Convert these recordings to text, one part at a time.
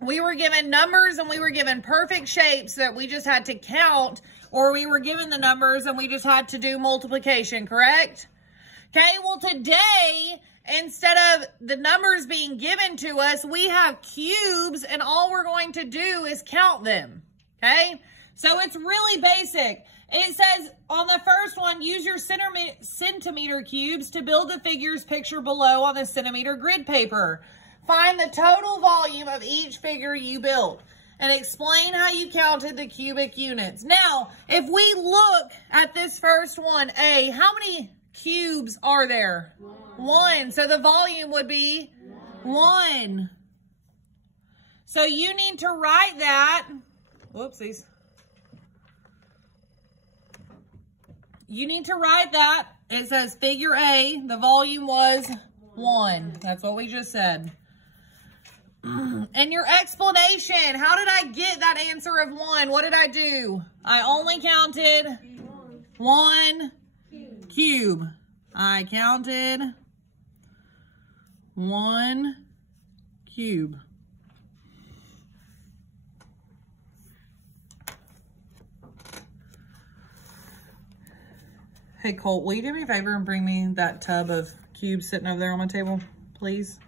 we were given numbers and we were given perfect shapes that we just had to count, or we were given the numbers and we just had to do multiplication, correct? Okay, well today, instead of the numbers being given to us, we have cubes and all we're going to do is count them, okay? So it's really basic. It says on the first one, use your centimeter cubes to build the figures pictured below on the centimeter grid paper. Find the total volume of each figure you built and explain how you counted the cubic units. Now, if we look at this first one, A, how many cubes are there? One. So the volume would be one. So you need to write that. Whoopsies. You need to write that. It says figure A, the volume was 1. That's what we just said. And your explanation, how did I get that answer of 1? What did I do? I only counted 1 cube. I counted 1 cube. Hey, Colt, will you do me a favor and bring me that tub of cubes sitting over there on my table, please?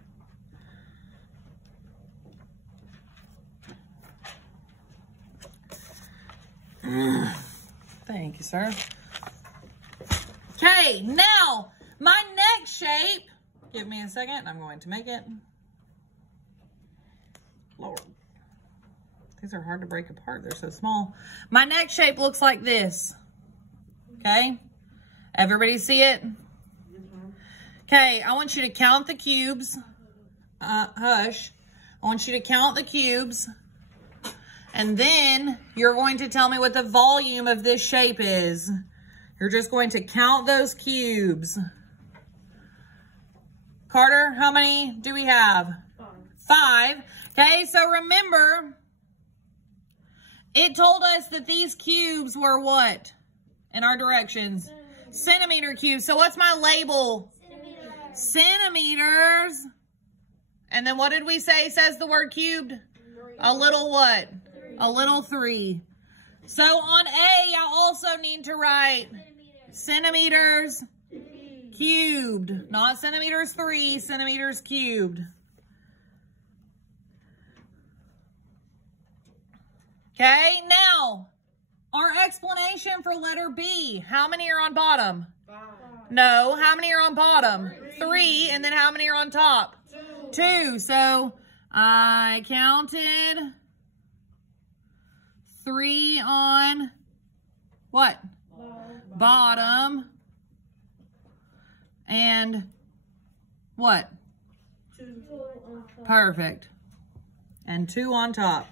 Thank you, sir. Okay, now, my next shape, give me a second, I'm going to make it. Lord, these are hard to break apart, they're so small. My next shape looks like this, okay? Everybody see it? Okay, I want you to count the cubes. Hush. I want you to count the cubes. And then you're going to tell me what the volume of this shape is. You're just going to count those cubes. Carter, how many do we have? 5. Okay, so remember, it told us that these cubes were what in our directions? Centimeter cubes. So what's my label? Centimeters. And then what did we say says the word cubed? A little what? A little 3. So on A, I also need to write centimeters cubed. Not centimeters 3, centimeters cubed. Okay, now, our explanation for letter B. How many are on bottom? 5. No, how many are on bottom? 3, and then how many are on top? 2. So, I counted 3 on what? Bottom. And what? 2 on top. Perfect. And 2 on top.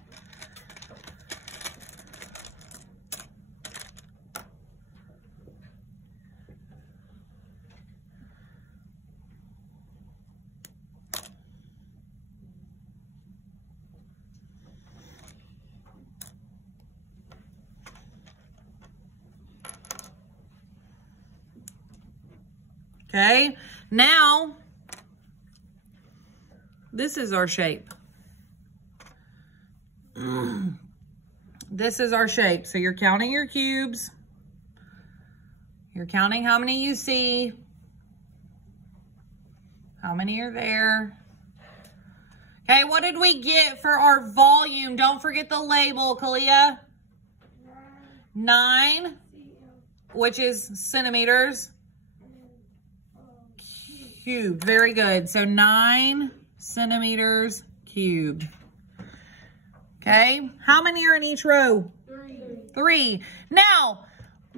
Okay, now, this is our shape. This is our shape. So you're counting your cubes. You're counting how many you see. How many are there? Okay, what did we get for our volume? Don't forget the label, Kalia. 9, which is centimeters. Cubed. Very good. So 9 centimeters cubed. Okay. How many are in each row? 3. Now,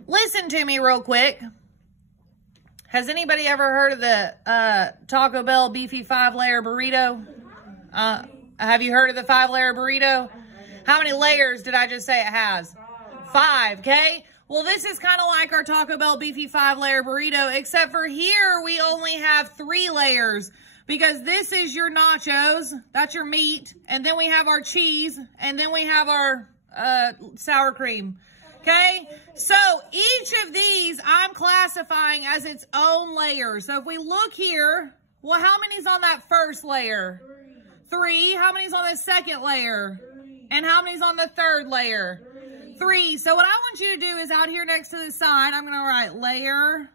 listen to me real quick. Has anybody ever heard of the Taco Bell beefy 5-layer burrito? Have you heard of the 5-layer burrito? How many layers did I just say it has? 5. Okay. Well, this is kind of like our Taco Bell beefy 5-layer burrito, except for here we only have 3 layers because this is your nachos. That's your meat. And then we have our cheese. And then we have our sour cream. Okay? So each of these I'm classifying as its own layer. So if we look here, well, how many's on that first layer? 3. How many's on the second layer? 3. And how many's on the third layer? 3. 3. So what I want you to do is out here next to the side, I'm going to write layer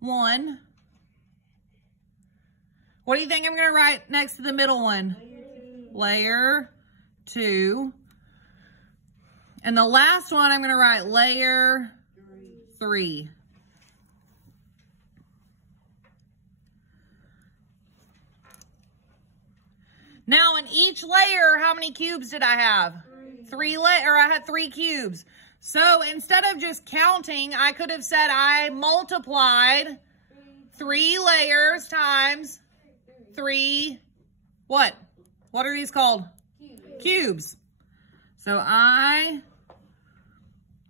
1. What do you think I'm going to write next to the middle one? Layer 2. And the last one, I'm going to write layer 3. Now in each layer, how many cubes did I have? 3 I had 3 cubes. So instead of just counting, I could have said I multiplied 3 layers times 3, what? What are these called? Cubes. So I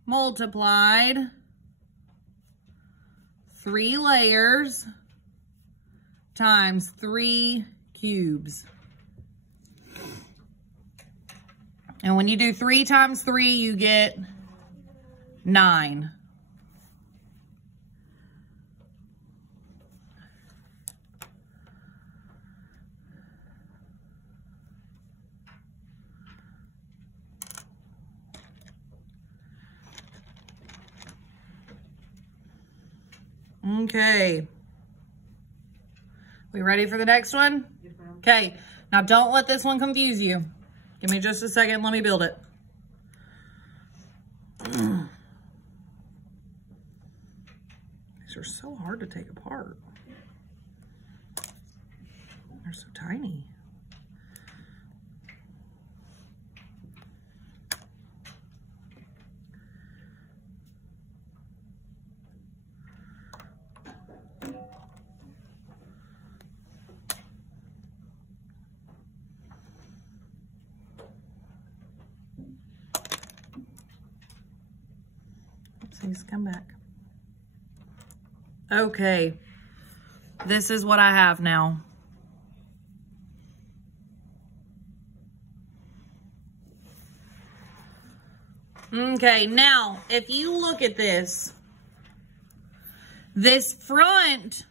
multiplied 3 layers times 3 cubes. And when you do 3 times 3, you get 9. Okay. We ready for the next one? Okay. Now don't let this one confuse you. Give me just a second. Let me build it. These are so hard to take apart. They're so tiny. Please come back. Okay. This is what I have now. Okay, now, if you look at this front,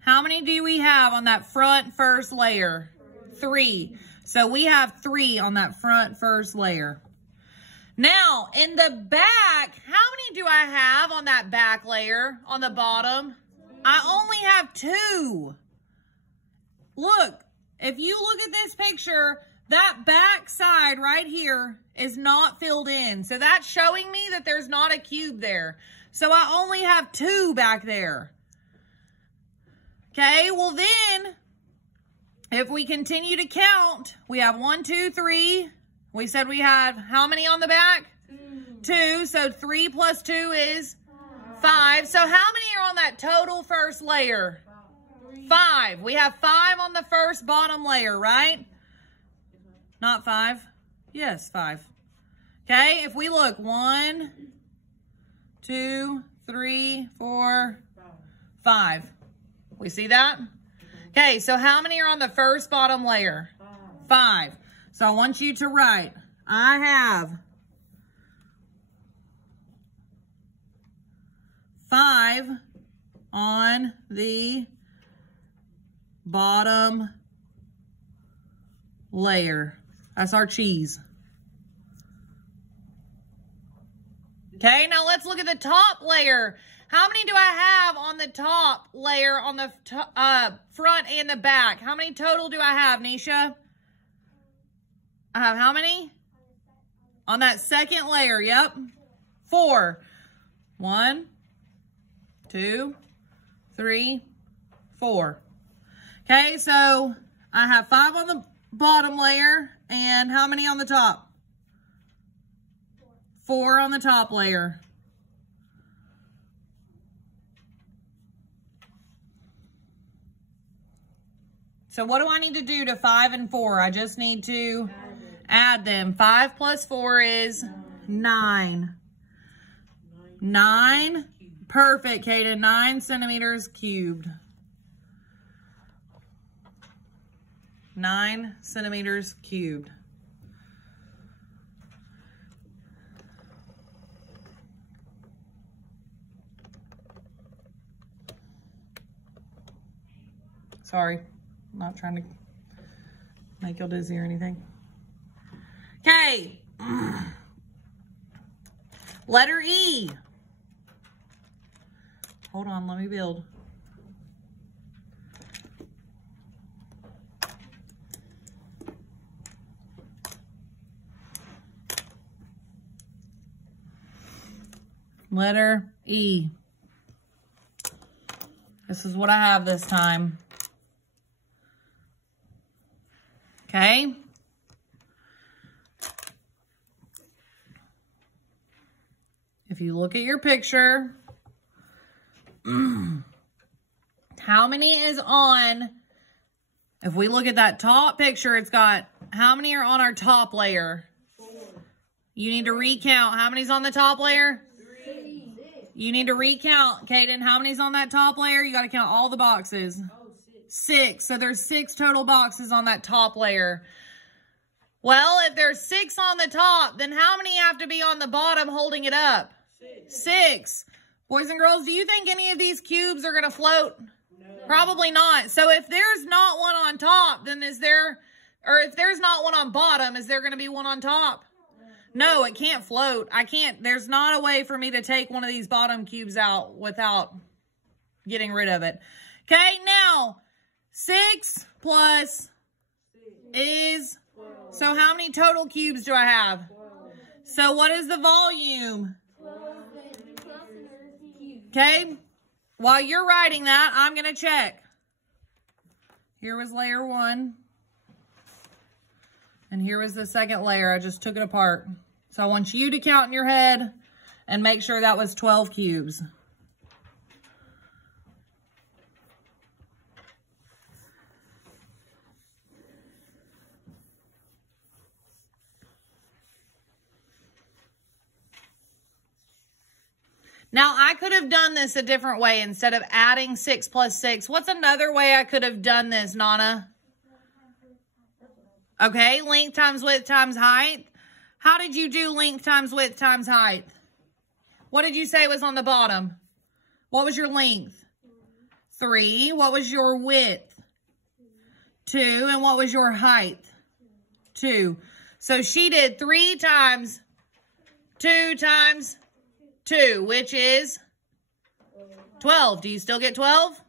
how many do we have on that front first layer? 3. So we have 3 on that front first layer. Now, in the back, how many do I have on that back layer on the bottom? I only have 2. Look, if you look at this picture, that back side right here is not filled in. So that's showing me that there's not a cube there. So I only have 2 back there. Okay, well then, if we continue to count, we have 1, 2, 3. We said we have how many on the back? 2. So 3 plus 2 is 5. So how many are on that total first layer? 5. We have 5 on the first bottom layer, right? Not 5. Yes, 5. Okay, if we look, 1, 2, 3, 4, 5. We see that? Okay, so how many are on the first bottom layer? 5. So I want you to write, I have 5 on the bottom layer. That's our cheese. Okay, now let's look at the top layer. How many do I have on the top layer on the front and the back? How many total do I have, Nisha? I have how many? On that second layer, yep. 4. 1, 2, 3, 4. Okay, so I have 5 on the bottom layer and how many on the top? 4 on the top layer. So what do I need to do to 5 and 4? I just need to add them. 5 plus 4 is 9. 9. Perfect, Kaden. 9 centimeters cubed. 9 centimeters cubed. Sorry, I'm not trying to make y'all dizzy or anything. Okay. Letter E. Hold on, let me build. Letter E. This is what I have this time. Okay. If you look at your picture, how many is on, if we look at that top picture, it's got, how many are on our top layer? 4. You need to recount. How many's on the top layer? 3. You need to recount, Kaden. How many's on that top layer? You got to count all the boxes. Oh, 6. 6. So there's 6 total boxes on that top layer. Well, if there's 6 on the top, then how many have to be on the bottom holding it up? 6. Boys and girls, do you think any of these cubes are going to float? No. Probably not. So if there's not one on top, then is there, or if there's not one on bottom, is there going to be one on top? No, it can't float. I can't, there's not a way for me to take one of these bottom cubes out without getting rid of it. Okay, now, 6 plus is, so how many total cubes do I have? 12. So what is the volume? 12 cubes. Okay, while you're writing that, I'm going to check. Here was layer 1. And here was the second layer. I just took it apart. So I want you to count in your head and make sure that was 12 cubes. Now, I could have done this a different way instead of adding 6 plus 6. What's another way I could have done this, Nana? Okay, length times width times height. How did you do length times width times height? What did you say was on the bottom? What was your length? 3. What was your width? 2. And what was your height? 2. So she did 3 times 2 times 2, which is 12. Do you still get 12?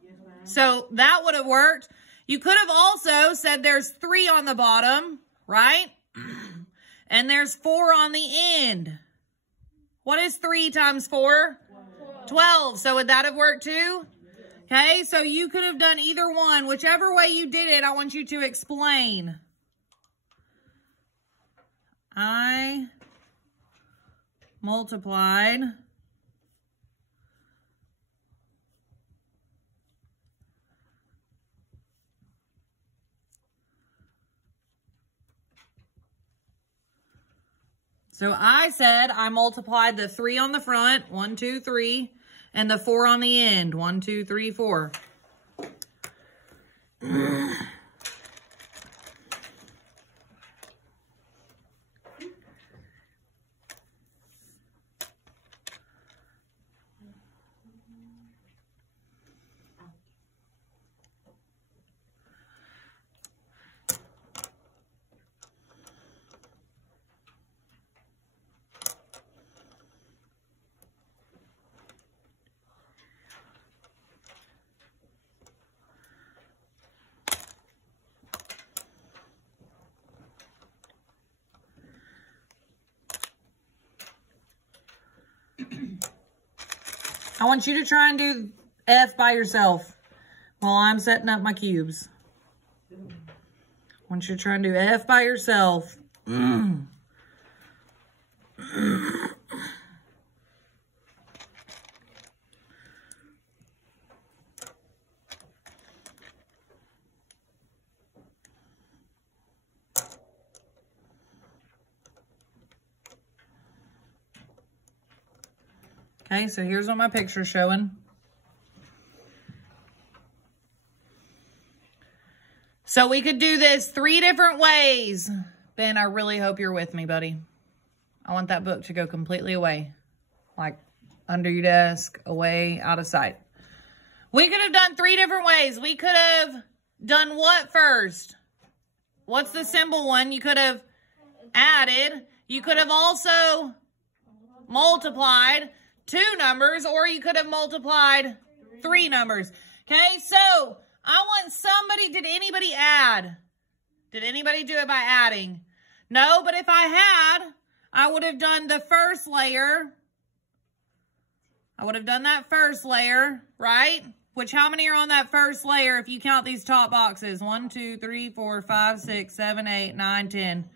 So that would have worked. You could have also said there's 3 on the bottom, right? And there's 4 on the end. What is 3 times 4? 12. So would that have worked too? Okay, so you could have done either one. Whichever way you did it, I want you to explain. I multiplied so I said I multiplied the 3 on the front, 1, 2, 3, and the 4 on the end, 1, 2, 3, 4. I want you to try and do F by yourself while I'm setting up my cubes. I want you to try and do F by yourself. Okay, so here's what my picture's showing. So we could do this 3 different ways. Ben, I really hope you're with me, buddy. I want that book to go completely away. Like under your desk, away, out of sight. We could have done 3 different ways. We could have done what first? what's the symbol one? You could have added. You could have also multiplied 2 numbers, or you could have multiplied 3 numbers. Okay, so I want somebody, did anybody add? Did anybody do it by adding? No, but if I had, I would have done the first layer. I would have done that first layer, right? Which, how many are on that first layer if you count these top boxes? 1, 2, 3, 4, 5, 6, 7, 8, 9, 10.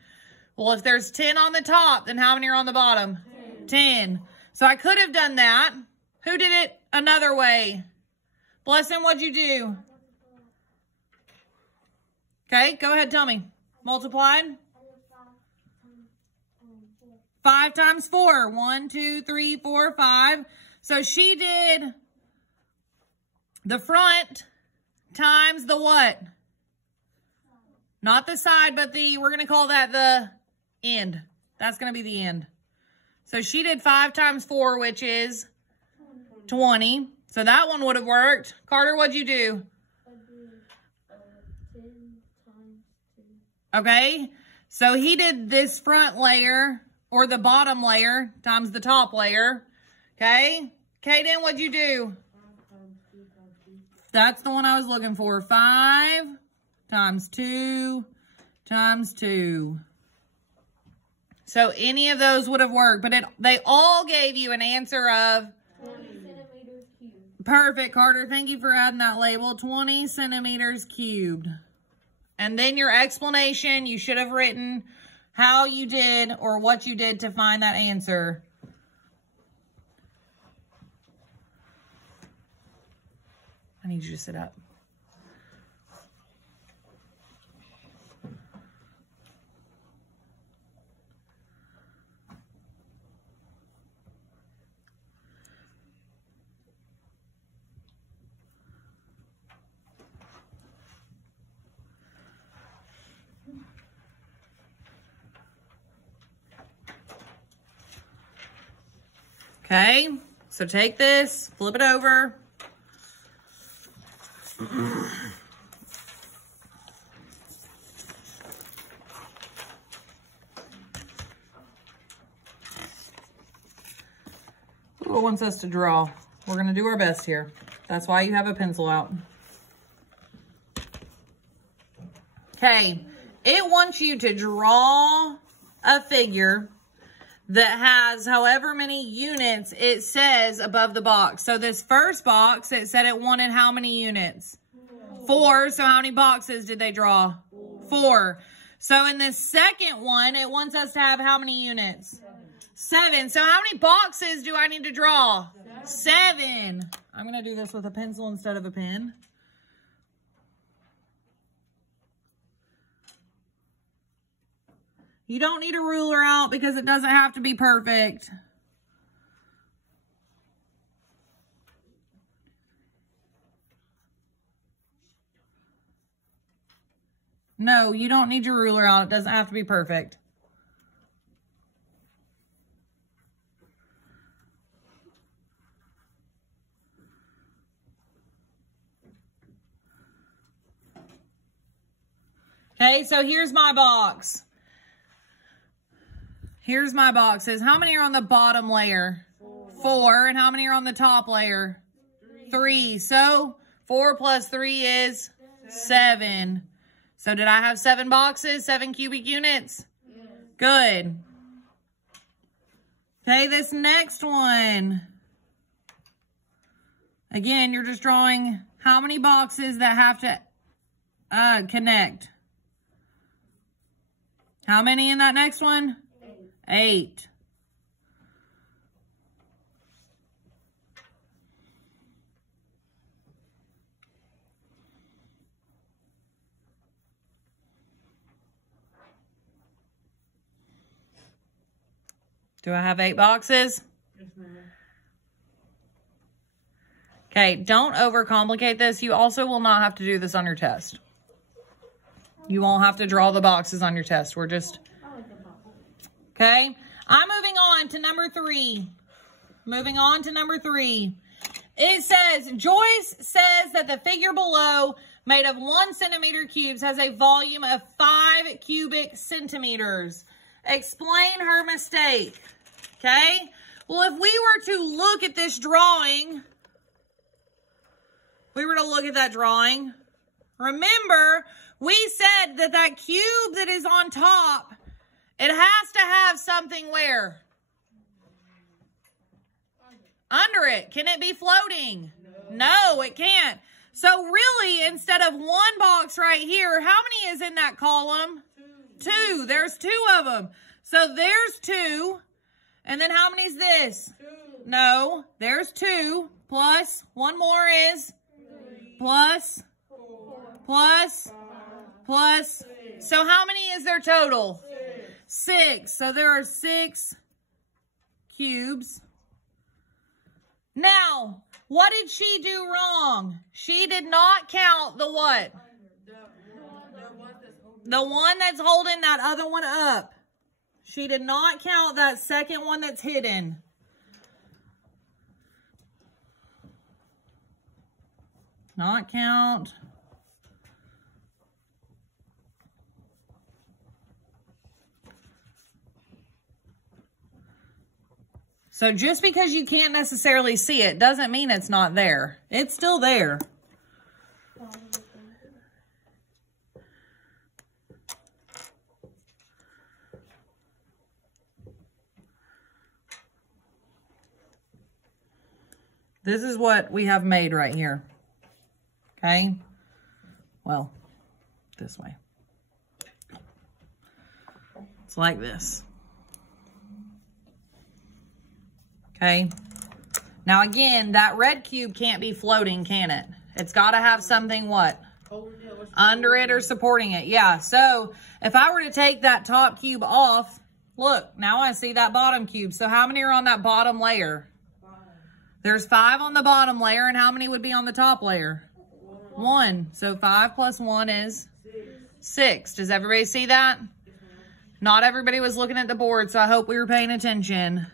Well, if there's 10 on the top, then how many are on the bottom? 10. So I could have done that. Who did it another way? Blessing, what'd you do? Okay, go ahead, tell me. Multiplied? 5 times 4. 1, 2, 3, 4, 5. So she did the front times the what? Not the side, but the, we're going to call that the end. That's going to be the end. So she did 5 times 4, which is 20. So that one would have worked. Carter, what'd you do? I did 10 times 2. Okay. So he did this front layer, or the bottom layer, times the top layer. Okay. Kaden, what'd you do? 5 times 2 times 2. That's the one I was looking for. 5 times 2 times 2. So any of those would have worked, but they all gave you an answer of 20 centimeters cubed. perfect, Carter. Thank you for adding that label. 20 centimeters cubed. And then your explanation, you should have written how you did or what you did to find that answer. I need you to sit up. Okay, so take this, flip it over. Who wants us to draw? We're going to do our best here. That's why you have a pencil out. Okay, it wants you to draw a figure that has however many units it says above the box. So this first box, it said it wanted how many units? 4. So how many boxes did they draw? 4. So in this second one, it wants us to have how many units? 7. So how many boxes do I need to draw? 7. I'm going to do this with a pencil instead of a pen. You don't need a ruler out because it doesn't have to be perfect. No, you don't need your ruler out. It doesn't have to be perfect. Okay, so here's my box. Here's my boxes. How many are on the bottom layer? 4. And how many are on the top layer? 3. So 4 plus 3 is 7. So did I have 7 boxes? 7 cubic units? Yes. Good. Okay, this next one. Again, you're just drawing how many boxes that have to connect. How many in that next one? 8. Do I have 8 boxes? Yes, ma'am. Okay, don't overcomplicate this. You also will not have to do this on your test. You won't have to draw the boxes on your test. We're just... Okay, I'm moving on to number 3. Moving on to number 3. It says, Joyce says that the figure below made of 1 centimeter cubes has a volume of 5 cubic centimeters. Explain her mistake. Okay? Well, if we were to look at this drawing, remember, we said that that cube that is on top, it has to have something where? Under it. Can it be floating? No, it can't. So really, instead of 1 box right here, how many is in that column? 2. There's 2 of them. So there's 2. And then how many is this? 2. No, there's 2. Plus, one more is? 3. Plus, 4. plus, 5. plus. So how many is there total? 6. 6. So there are 6 cubes. Now, what did she do wrong? She did not count the what? The one that's holding that other one up. She did not count that second one that's hidden. Not count. So just because you can't necessarily see it doesn't mean it's not there. It's still there. This is what we have made right here. Okay? Well, this way. It's like this. Okay? Now again, that red cube can't be floating, can it? It's got to have something what? Under it or supporting it. Yeah, so if I were to take that top cube off, look, now I see that bottom cube. So how many are on that bottom layer? 5. There's 5 on the bottom layer, and how many would be on the top layer? 1. So 5 plus 1 is 6. Does everybody see that? Not everybody was looking at the board, so I hope we were paying attention.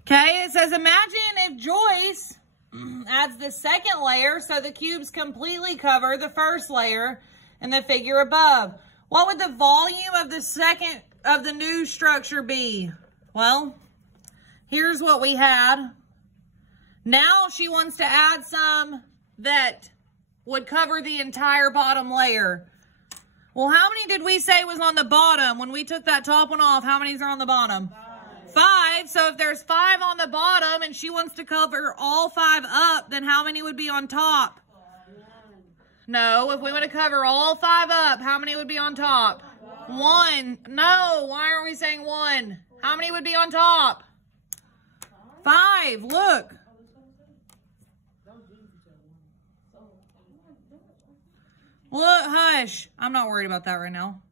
Okay, it says, imagine if Joyce adds the second layer so the cubes completely cover the first layer in the figure above. What would the volume of the new structure be? Well, here's what we had. Now she wants to add some that would cover the entire bottom layer. Well, how many did we say was on the bottom? When we took that top one off, how many are on the bottom? 5. So if there's 5 on the bottom and she wants to cover all 5 up, then how many would be on top? 1. No, if we want to cover all 5 up, how many would be on top? 1. No, why aren't we saying 1? How many would be on top? 5. Look. Look, hush. I'm not worried about that right now.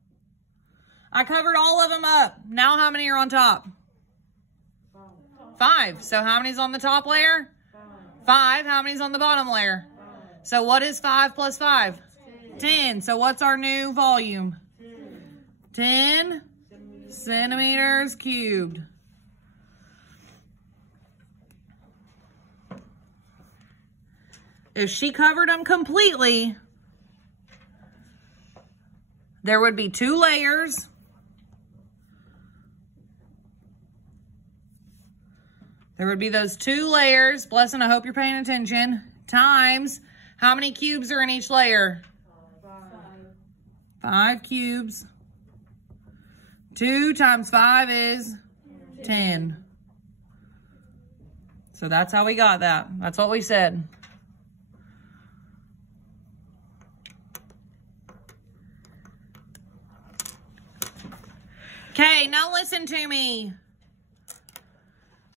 I covered all of them up. Now how many are on top? 5. So how many's on the top layer? 5. How many's on the bottom layer? 5. So what is 5 plus 5? 10. So what's our new volume? 10 centimeters cubed. If she covered them completely, there would be 2 layers. There would be those 2 layers. Blessing, I hope you're paying attention. Times, how many cubes are in each layer? 5 cubes. 2 times 5 is 10. So that's how we got that. That's what we said. Okay, now listen to me.